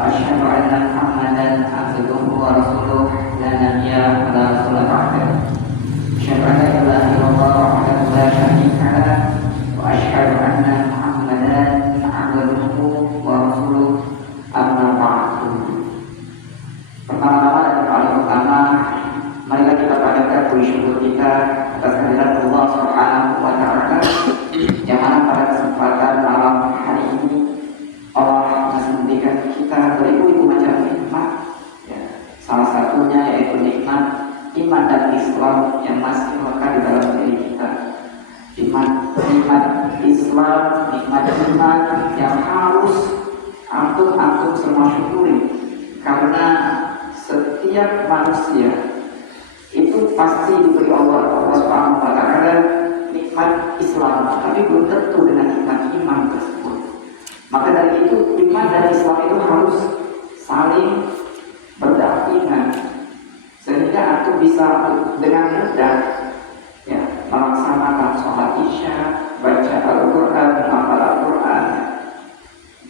وأشهد أن محمدا عبده ورسوله لا نبي ولا رسول بعده أشهد أن لا إله إلا الله وحده لا شريك له وأشهد أن محمدا عبده ورسوله أما بعد. Pertama-tama dan paling utama, marilah kita panjatkan puji syukur kita atas kehadirat Allah Subhanahu wa Ta'ala, yang mana pada kesempatan malam hari ini Allah masih memberikan kita beribu-ribu macam nikmat, ya. Salah satunya yaitu nikmat iman dan Islam yang masih melekat di dalam diri kita. Nikmat Islam, nikmat iman yang harus antum semua syukuri, karena setiap manusia itu pasti diberi Allah Subhanahu wa Ta'ala nikmat Islam, tapi belum tentu dengan nikmat iman tersebut. Maka dari itu iman dan Islam itu harus saling berdampingan, sehingga antum bisa dengan mudah, ya, melaksanakan sholat isya, baca Al-Quran, menghafal Al-Quran,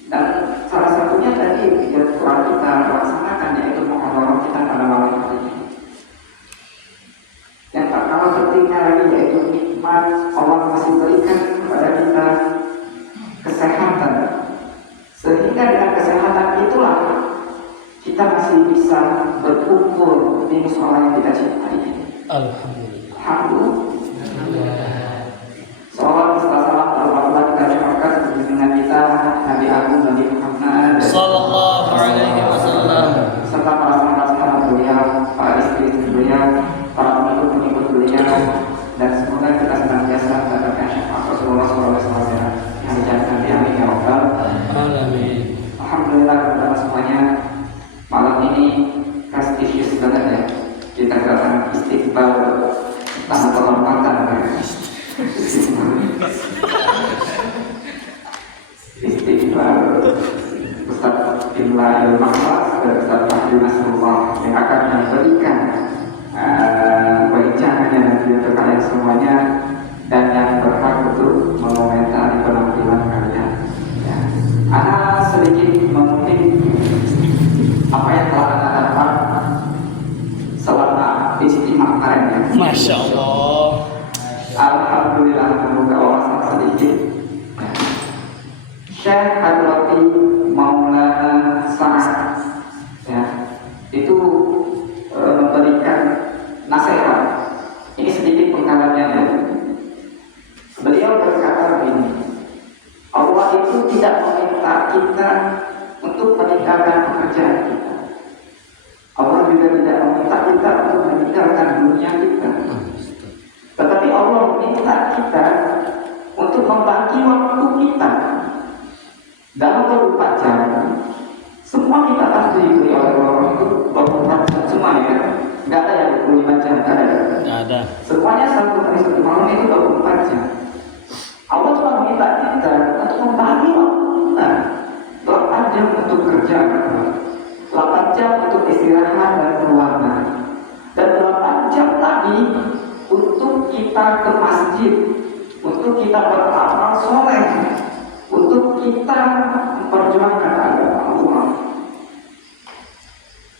dan salah satunya tadi yang telah kita laksanakan yaitu muhadharah kita pada malam hari ini. Yang tak kalah pentingnya lagi yaitu nikmat Allah masih berikan kepada kita kesehatan, sehingga dengan kesehatan itulah kita masih bisa berkumpul di mushola yang kita cintai. Alhamdulillah. Salawat serta salam Allah kita curahkan dengan kita Nabi Agung Nabi Muhammad Sallallahu Alaihi Wasallam, serta para sahabat beliau, para istri beliau, para pengikut beliau, dan semoga kita senantiasa mendapatkan syafaat Rasulullah SAW yang dijalankan di amin ya rabbal alamin. Alhamdulillah kepada semuanya, malam ini prestisius banget ya, kita kedatangan istiqbal tanah penghormatan istiqbal Ustaz Imla Al-Mahwas dan Ustaz Fahri Nasrullah yang akan memberikan perbincangannya nanti untuk kalian semuanya, dan yang berhak untuk mengomentari penampilan kalian, ya. Ana sedikit mengutip apa yang telah Anda dapat selama istimewa kemarin, ya. Masya Allah. Alhamdulillah, semoga Allah sangat sedikit. Syekh Hadrati Maulana Sa'ad, ya, itu memberikan nasihat. Ini sedikit pengalamannya, ya. Beliau berkata begini, Allah itu tidak meminta kita untuk meninggalkan pekerjaan kita. Allah juga tidak meminta kita untuk meninggalkan dunia kita. Tetapi Allah meminta kita untuk membagi waktu kita dalam 24 jam. Semua kita pasti diberi oleh Allah itu 24 jam semuanya. Nggak ada yang 25 jam, nggak ada. Ada. Semuanya satu hari satu malam itu 24 jam. Allah telah meminta kita untuk membagi waktu kita 8 jam untuk kerja, 8 jam untuk istirahat dan keluarga, dan 8 jam lagi untuk kita ke masjid, untuk kita beramal soleh, untuk kita memperjuangkan agama Allah.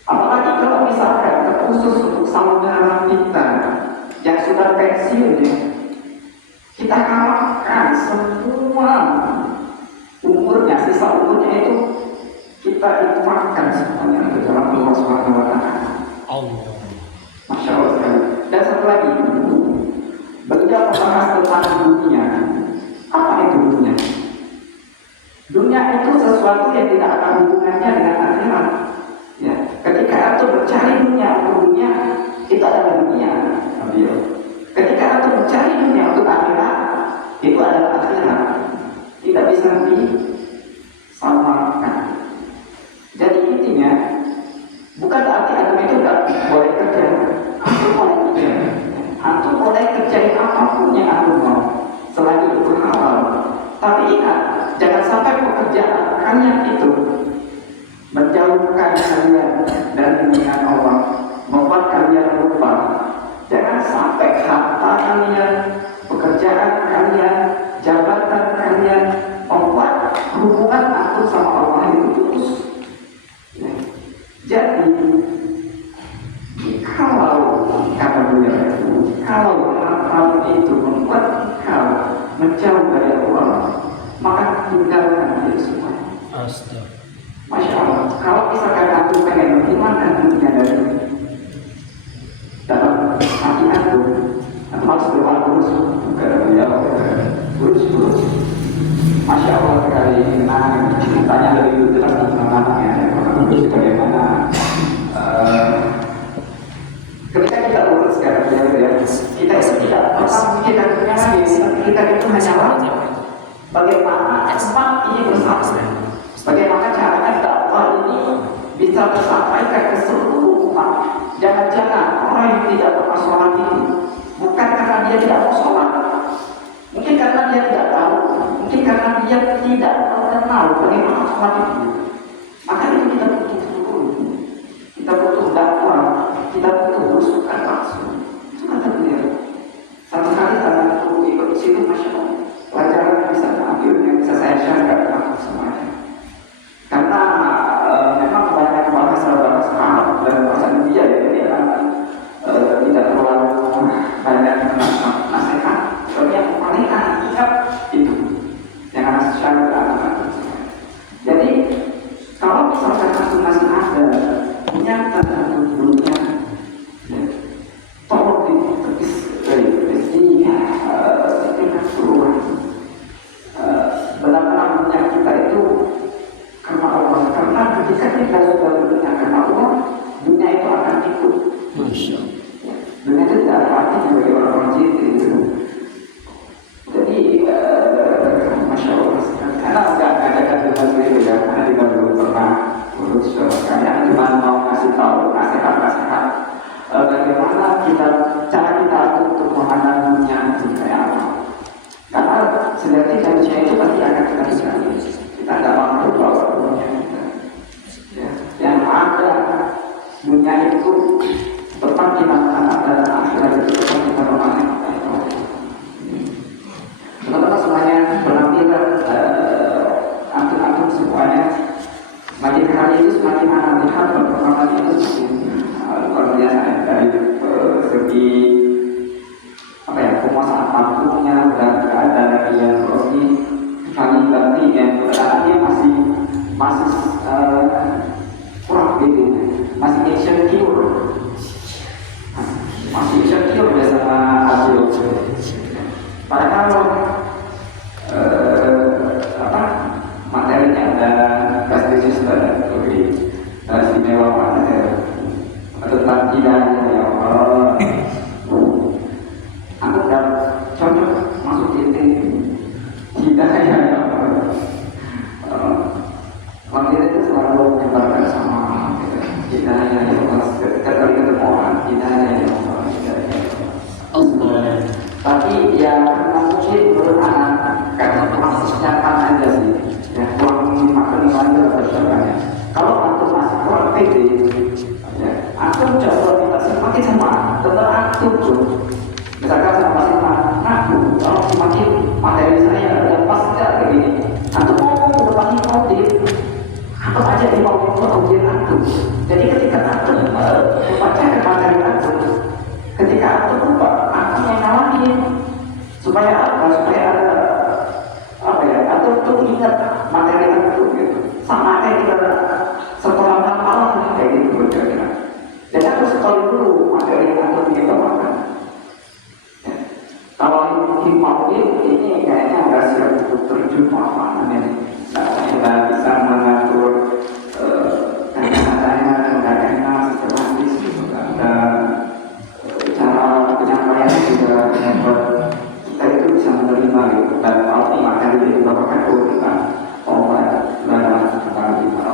Apalagi kalau misalkan khusus untuk saudara kita yang sudah pensiun, ya, kita harapkan semua umurnya, sisa umurnya itu kita infakkan semuanya ke dalam Allah Subhanahu wa Ta'ala. Allah. Masya Allah. Dan satu lagi, beliau membahas tentang dunia. Apa itu dunia? Dunia itu sesuatu yang tidak ada hubungannya dengan akhirat. Ya, ketika antum mencari dunia untuk dunia, itu adalah dunia. Ketika antum mencari dunia untuk akhirat, itu adalah akhirat. Tidak bisa disamakan. Jadi intinya, bukan berarti antum itu tidak boleh kerja. Antum boleh kerja. Antum boleh kerjain apapun yang antum mau, selagi itu halal. Tapi ingat, jangan sampai pekerjaan kalian itu menjauhkan kalian dari mengingat Allah, membuat kalian lupa. Jangan sampai harta kalian, pekerjaan kalian, jabatan kalian membuat hubungan antum sama Allah itu putus. Masya Allah, kalau misalkan aku pengen menghilangkan dunia dari dalam hati aku harus berdoa terus ke ya terus. Masya Allah sekali. Nah, tanya lebih jelas tentang ya, terus bagaimana ketika kita urus sekarang ya, kita itu tidak kita itu hanyalah bagaimana cepat ini bersama. Bagaimana caranya dakwah ini bisa tersampaikan ke seluruh umat. Jangan-jangan orang yang tidak pernah sholat itu bukan karena dia tidak mau sholat, mungkin karena dia tidak tahu, mungkin karena dia tidak mengenal bagaimana sholat itu. Maka itu kita butuh dulu, kita butuh dakwah, kita butuh berusukan langsung. Itu kata beliau. Satu kali saya ikut di situ, masya Allah, pelajaran yang bisa saya ambil, yang bisa saya share ke semuanya. Karena memang banyak bahasa Arab dan bahasa India jadi tidak terlalu banyak nasihat. Tapi yang paling ingat itu yang harus share ke anak-anak. Jadi kalau misalkan aku masih ada punya tentang dunia, tolong ditepis dari tingkat keluar. Benar-benar dunia kita itu karena Allah, karena ketika kita sudah berdunia karena Allah, dunia itu akan ikut. Masya Allah. Dunia itu tidak ada arti bagi orang-orang itu. Jadi, masya Allah. Karena nggak ada kata itu ya, karena kita belum pernah urus karena cuma mau kasih tahu nasihat bagaimana cara kita untuk memandang dunia itu kayak apa. Karena sejati manusia itu pasti akan kita cari. Kita tidak mampu bawa dunia kita. Ya. Yang ada dunia itu tempat kita ada akhirat itu tempat kita memandang apa itu. Teman-teman semuanya penampilan antum semuanya semakin hari itu semakin anak lihat perkembangan itu semakin luar biasa dari segi apa ya penguasaan panggungnya dan keadaan lagi yang lebih saling ganti yang keadaannya masih kurang gitu, masih insecure bersama hasil. Padahal materinya ada prestisius dan lebih istimewa pada tentang hidayah ya Allah. Aku udah cocok masuk titik hidayah ya Allah. Orang itu selalu menyebarkan sama hidayah ya Allah. Ketika kali ketemu orang hidayah ya Allah. Allah. Tapi ya mungkin menurut anak karena prosesnya kan aja sih ya kurang makan lagi atau sebagainya. Kalau antum masih kurang pede ya antum coba kita semakin semangat tetap antum tuh misalkan sama aku kalau semakin materi saya yang pas tidak begini antum ngomong udah pasti motif antum aja di bawah ujian antum. Jadi ketika antum membacakan materi antum ketika antum lupa antum yang ngalamin supaya apa? Supaya ada apa ya? Atau tuh ingat materi itu gitu. Sama kayak kita setelah malam kayak gitu berkira-kira. Dan aku sekali dulu materi itu kita makan. Ya. Kalau hikmah ini kayaknya nggak siap untuk terjun apa namanya. Nggak bisa mengatur kata-katanya nggak enak setelah itu ada cara penyampaian juga kita itu bisa menerima gitu dan kalau materi itu bapak kita obat dan kita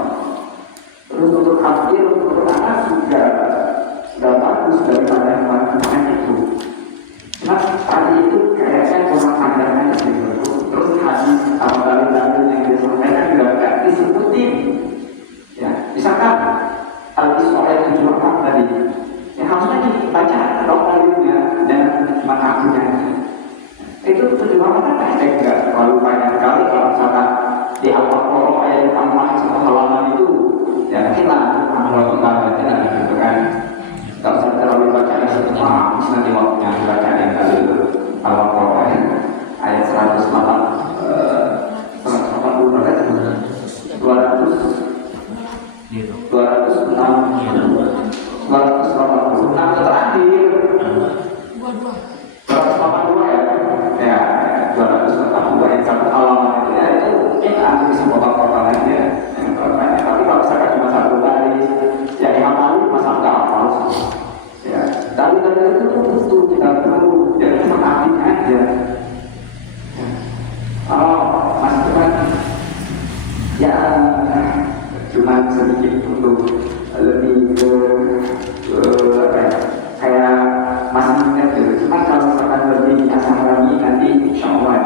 terus untuk hadir untuk anak juga sudah bagus daripada yang kemarin itu. Nah tadi itu kayaknya kurang sadarnya gitu. Terus hadis atau dalil-dalil yang disampaikan juga nggak disebutin ya misalkan al-Isra ayat 7 tadi ya harusnya dibaca dong dalilnya dan maknanya itu tujuan kan enggak terlalu banyak kali kalau misalkan di awal ayat 4 sampai halaman itu ya mungkin lah kalau kita baca gitu kan nggak usah terlalu baca di semua nanti waktunya dibaca yang dalil awal ayat 180 200 Gitu. 206 286 terakhir 282 ya. Ya, 282 yang satu halaman itu ya itu mungkin hampir semua bapak-bapak lain ya. Tapi kalau misalkan cuma satu baris, ya yang hafal masa nggak hafal. Ya, tapi dari itu tuh butuh kita perlu jadi semangat aja. Oh, masih cuma ya cuma sedikit untuk